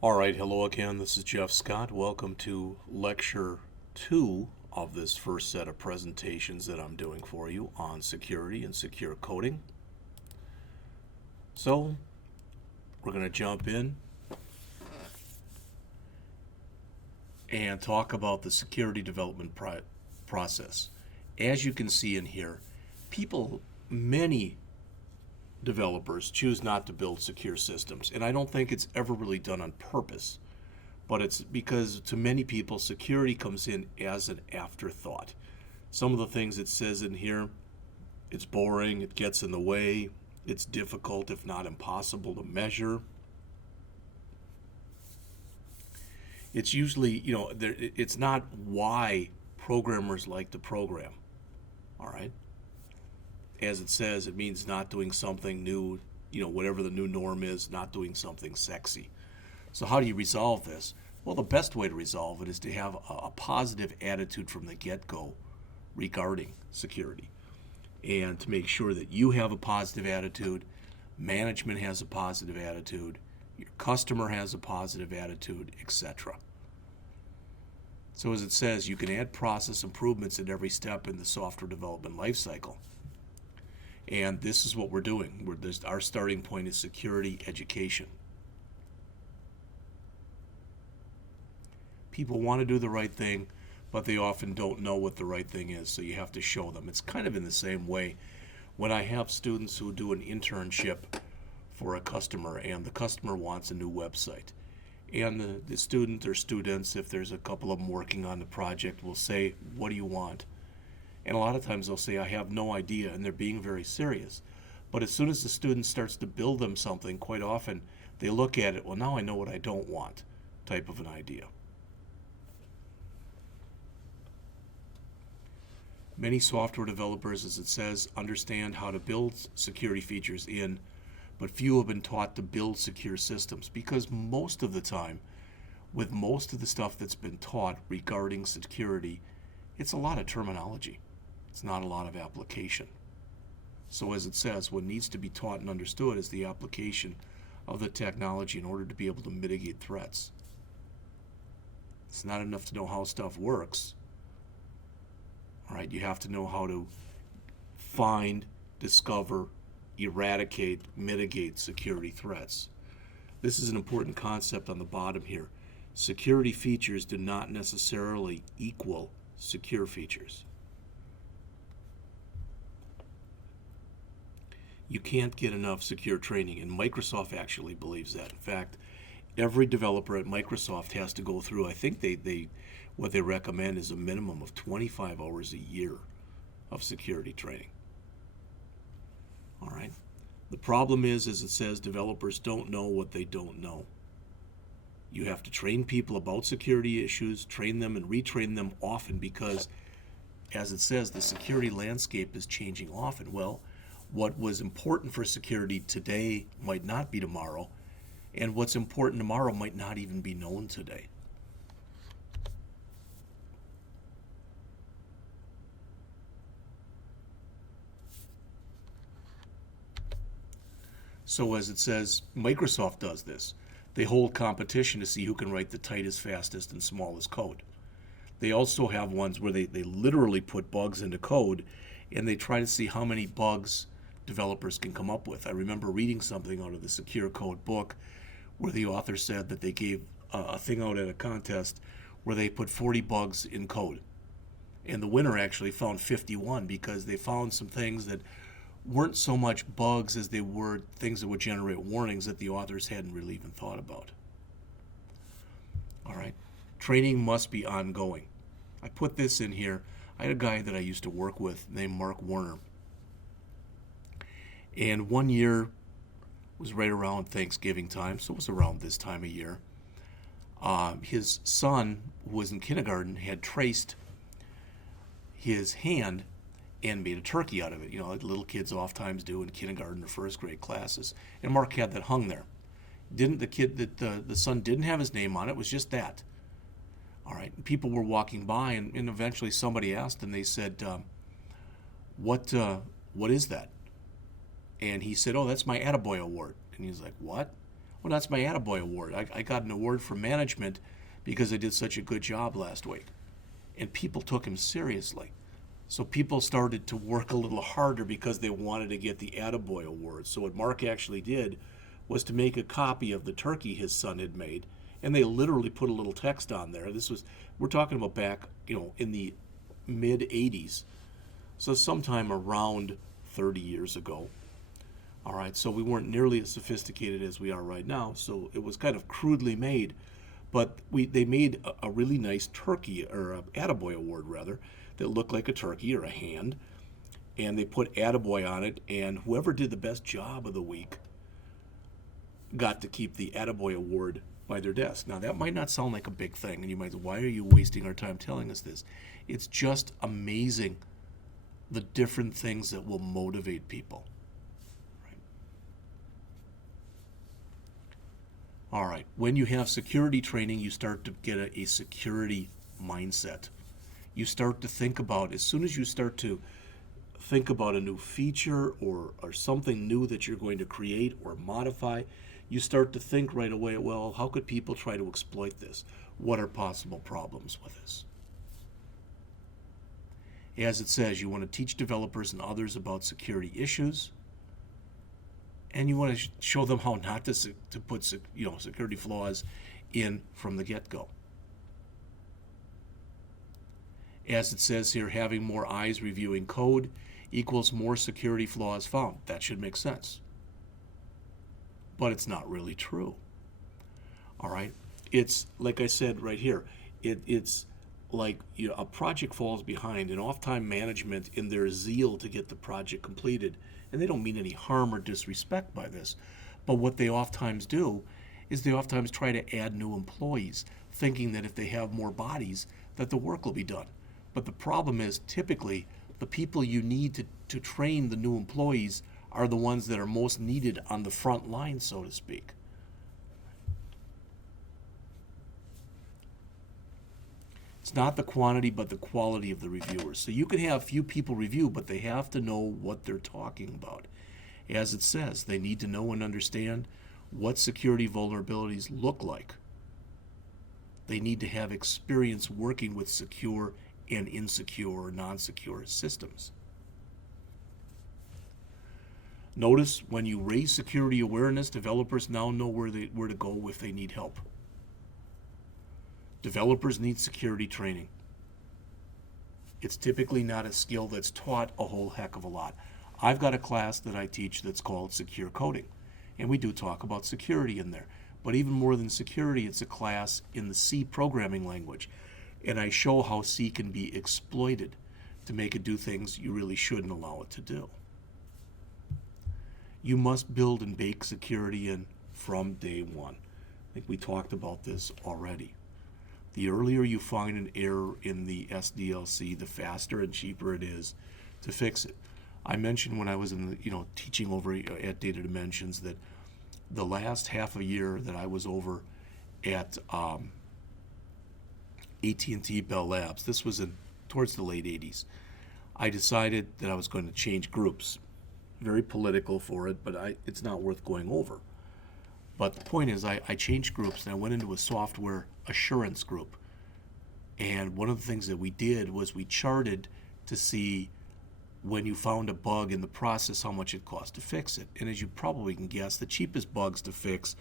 All right, hello again. This is Jeff Scott. Welcome to Lecture 2 of this first set of presentations that I'm doing for you on security and secure coding. So, we're going to jump in and talk about the security development process. As you can see in here, many developers choose not to build secure systems, and I don't think it's ever really done on purpose. But it's because to many people, security comes in as an afterthought. Some of the things it says in here, it's boring, it gets in the way, it's difficult, if not impossible, to measure. It's usually, it's not why programmers like to program. All right? As it says, it means not doing something new, whatever the new norm is, not doing something sexy. So how do you resolve this? Well, the best way to resolve it is to have a positive attitude from the get-go regarding security, and to make sure that you have a positive attitude, management has a positive attitude, your customer has a positive attitude, etc. So as it says, you can add process improvements at every step in the software development lifecycle. And this is what we're doing. Our starting point is security education. People want to do the right thing, but they often don't know what the right thing is, so you have to show them. It's kind of in the same way when I have students who do an internship for a customer, and the customer wants a new website. And the student or students, if there's a couple of them working on the project, will say, "What do you want?" And a lot of times they'll say, "I have no idea," and they're being very serious. But as soon as the student starts to build them something, quite often they look at it, "Well, now I know what I don't want," type of an idea. Many software developers, as it says, understand how to build security features in, but few have been taught to build secure systems, because most of the time, with most of the stuff that's been taught regarding security, it's a lot of terminology. It's not a lot of application. So as it says, what needs to be taught and understood is the application of the technology in order to be able to mitigate threats. It's not enough to know how stuff works. All right, you have to know how to find, discover, eradicate, mitigate security threats. This is an important concept on the bottom here. Security features do not necessarily equal secure features. You can't get enough secure training, and Microsoft actually believes that. In fact, every developer at Microsoft has to go through, I think what they recommend is a minimum of 25 hours a year of security training. All right. The problem is, as it says, developers don't know what they don't know. You have to train people about security issues, train them and retrain them often, because, as it says, the security landscape is changing often. Well, what was important for security today might not be tomorrow, and what's important tomorrow might not even be known today. So as it says, Microsoft does this. They hold competition to see who can write the tightest, fastest, and smallest code. They also have ones where they literally put bugs into code, and they try to see how many bugs developers can come up with. I remember reading something out of the Secure Code book where the author said that they gave a thing out at a contest where they put 40 bugs in code. And the winner actually found 51, because they found some things that weren't so much bugs as they were things that would generate warnings that the authors hadn't really even thought about. All right. Training must be ongoing. I put this in here. I had a guy that I used to work with named Mark Warner. And one year was right around Thanksgiving time, so it was around this time of year. His son, who was in kindergarten, had traced his hand and made a turkey out of it, like little kids oftentimes do in kindergarten or first grade classes. And Mark had that hung there. The son didn't have his name on it. It was just that. All right. And people were walking by, and eventually somebody asked, and they said, "What is that?" And he said, "Oh, that's my Attaboy Award." And he was like, "What?" Well, that's my Attaboy Award. I got an award from management because I did such a good job last week. And people took him seriously. So people started to work a little harder because they wanted to get the Attaboy Award. So what Mark actually did was to make a copy of the turkey his son had made, and they literally put a little text on there. We're talking about back, in the mid 80s. So sometime around 30 years ago. All right, so we weren't nearly as sophisticated as we are right now, so it was kind of crudely made. But they made a really nice turkey, or a Attaboy Award rather, that looked like a turkey or a hand, and they put Attaboy on it, and whoever did the best job of the week got to keep the Attaboy Award by their desk. Now that might not sound like a big thing, and you might say, why are you wasting our time telling us this? It's just amazing the different things that will motivate people. All right, when you have security training, you start to get a security mindset. You start to think about, as soon as you start to think about a new feature or something new that you're going to create or modify, you start to think right away, well, how could people try to exploit this? What are possible problems with this? As it says, you want to teach developers and others about security issues, and you want to show them how not to put security flaws in from the get-go. As it says here, having more eyes reviewing code equals more security flaws found. That should make sense. But it's not really true. All right? It's, like I said right here, it's like a project falls behind, and oft-time management, in their zeal to get the project completed, and they don't mean any harm or disrespect by this, but what they oftentimes do is they oftentimes try to add new employees, thinking that if they have more bodies, that the work will be done. But the problem is, typically, the people you need to train the new employees are the ones that are most needed on the front line, so to speak. It's not the quantity, but the quality of the reviewers. So you can have few people review, but they have to know what they're talking about. As it says, they need to know and understand what security vulnerabilities look like. They need to have experience working with secure and insecure or non-secure systems. Notice when you raise security awareness, developers now know where to go if they need help. Developers need security training. It's typically not a skill that's taught a whole heck of a lot. I've got a class that I teach that's called Secure Coding, and we do talk about security in there. But even more than security, it's a class in the C programming language, and I show how C can be exploited to make it do things you really shouldn't allow it to do. You must build and bake security in from day one. I think we talked about this already. The earlier you find an error in the SDLC, the faster and cheaper it is to fix it. I mentioned when I was in the, teaching over at Data Dimensions that the last half a year that I was over at AT&T Bell Labs, this was towards the late 80s, I decided that I was going to change groups. Very political for it, but it's not worth going over. But the point is, I changed groups and I went into a software assurance group. And one of the things that we did was we charted to see when you found a bug in the process, how much it cost to fix it. And as you probably can guess, the cheapest bugs to fix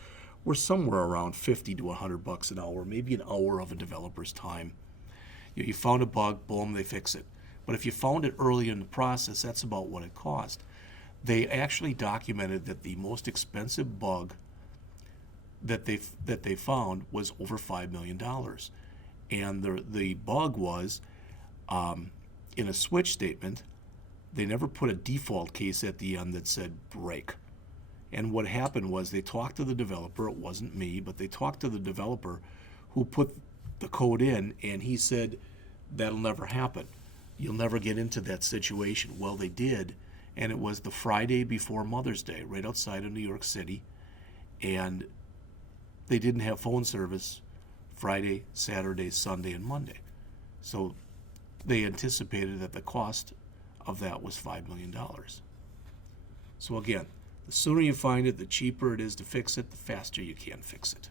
were somewhere around $50 to $100 an hour, maybe an hour of a developer's time. You found a bug, boom, they fix it. But if you found it early in the process, that's about what it cost. They actually documented that the most expensive bug that they found was over $5 million. And the bug was in a switch statement. They never put a default case at the end that said break. And what happened was they talked to the developer. It wasn't me, but they talked to the developer who put the code in, and he said, that'll never happen. You'll never get into that situation. Well, they did, and it was the Friday before Mother's Day, right outside of New York City, and they didn't have phone service Friday, Saturday, Sunday, and Monday. So they anticipated that the cost of that was $5 million. So again, The sooner you find it, the cheaper it is to fix it, the faster you can fix it.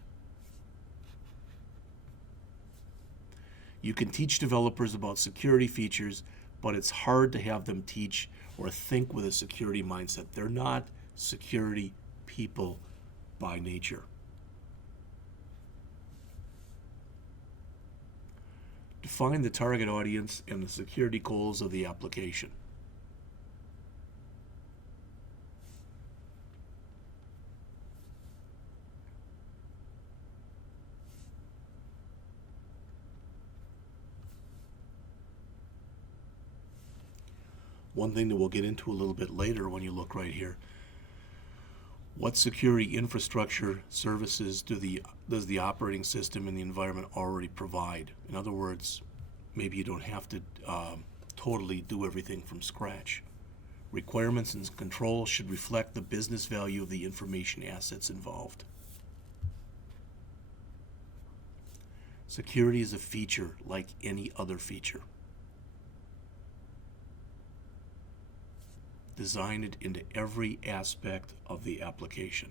You can teach developers about security features, but it's hard to have them teach or think with a security mindset. They're not security people by nature. Define the target audience and the security goals of the application. One thing that we'll get into a little bit later when you look right here, what security infrastructure services does the operating system and the environment already provide? In other words, maybe you don't have to totally do everything from scratch. Requirements and controls should reflect the business value of the information assets involved. Security is a feature like any other feature. Design it into every aspect of the application.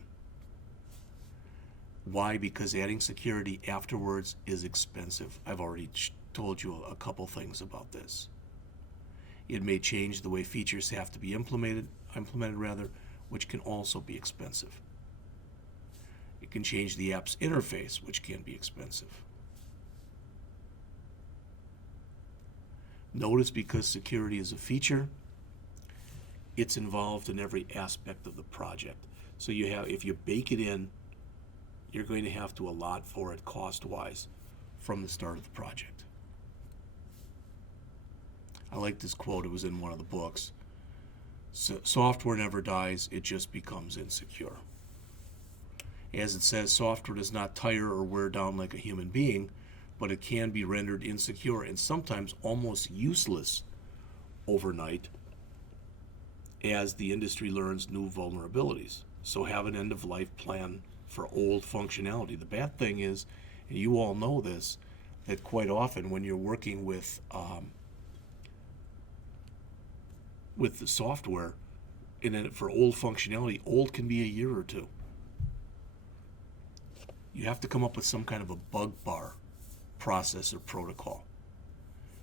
Why? Because adding security afterwards is expensive. I've already told you a couple things about this. It may change the way features have to be implemented, which can also be expensive. It can change the app's interface, which can be expensive. Notice, because security is a feature, it's involved in every aspect of the project. So if you bake it in, you're going to have to allot for it cost-wise from the start of the project. I like this quote. It was in one of the books. Software never dies, it just becomes insecure. As it says, software does not tire or wear down like a human being, but it can be rendered insecure and sometimes almost useless overnight as the industry learns new vulnerabilities. So have an end-of-life plan for old functionality. The bad thing is, and you all know this, that quite often when you're working with the software, for old functionality, old can be a year or two. You have to come up with some kind of a bug bar process or protocol.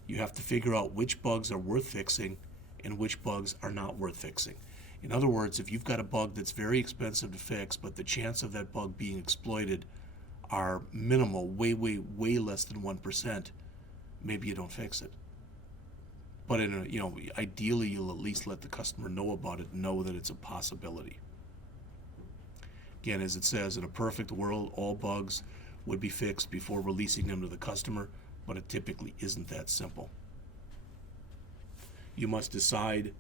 You have to figure out which bugs are worth fixing and which bugs are not worth fixing. In other words, if you've got a bug that's very expensive to fix, but the chance of that bug being exploited are minimal, way less than 1%, maybe you don't fix it. But ideally, you'll at least let the customer know about it, know that it's a possibility. Again, as it says, in a perfect world, all bugs would be fixed before releasing them to the customer, but it typically isn't that simple. You must decide,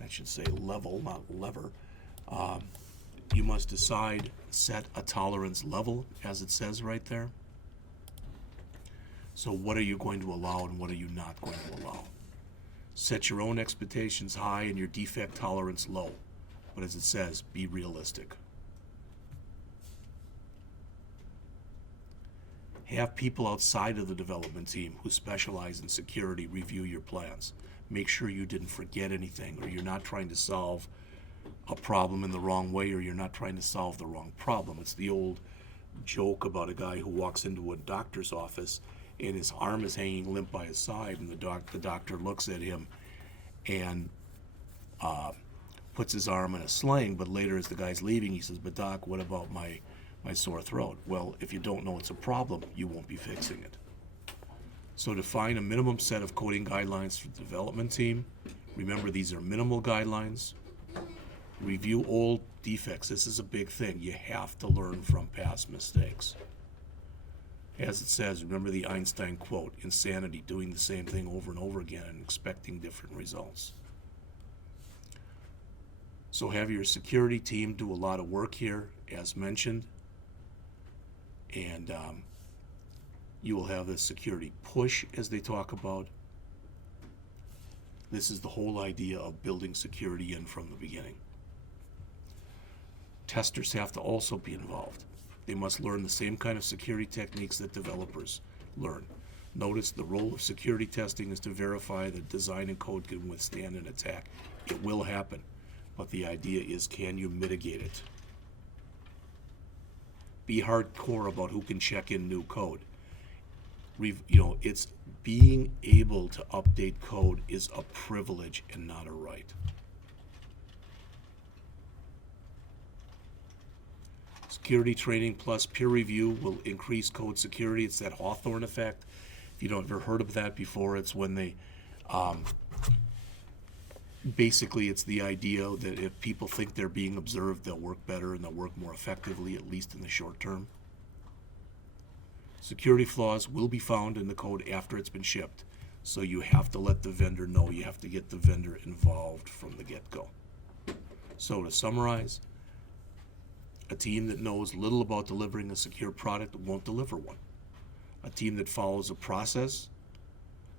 I should say level, not lever. You must decide, set a tolerance level, as it says right there. So what are you going to allow and what are you not going to allow? Set your own expectations high and your defect tolerance low. But as it says, be realistic. Have people outside of the development team who specialize in security review your plans. Make sure you didn't forget anything, or you're not trying to solve a problem in the wrong way, or you're not trying to solve the wrong problem. It's the old joke about a guy who walks into a doctor's office and his arm is hanging limp by his side, and the doctor looks at him and puts his arm in a sling, but later as the guy's leaving, he says, "But doc, what about my sore throat?" Well, if you don't know it's a problem, you won't be fixing it. So define a minimum set of coding guidelines for the development team. Remember, these are minimal guidelines. Review old defects. This is a big thing. You have to learn from past mistakes. As it says, remember the Einstein quote, insanity, doing the same thing over and over again and expecting different results. So have your security team do a lot of work here, as mentioned. And you will have this security push, as they talk about. This is the whole idea of building security in from the beginning. Testers have to also be involved. They must learn the same kind of security techniques that developers learn. Notice the role of security testing is to verify that design and code can withstand an attack. It will happen. But the idea is, can you mitigate it? Be hardcore about who can check in new code. It's being able to update code is a privilege and not a right. Security training plus peer review will increase code security. It's that Hawthorne effect. If you don't ever heard of that before, it's when they basically it's the idea that if people think they're being observed, they'll work better and they'll work more effectively, at least in the short term. Security flaws will be found in the code after it's been shipped, so you have to let the vendor know. You have to get the vendor involved from the get-go. So to summarize, a team that knows little about delivering a secure product won't deliver one. A team that follows a process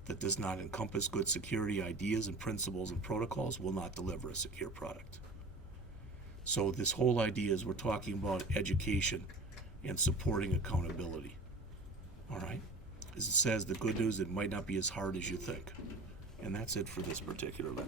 that does not encompass good security ideas and principles and protocols will not deliver a secure product. So this whole idea is we're talking about education and supporting accountability. All right? As it says, the good news, it might not be as hard as you think. And that's it for this particular lesson.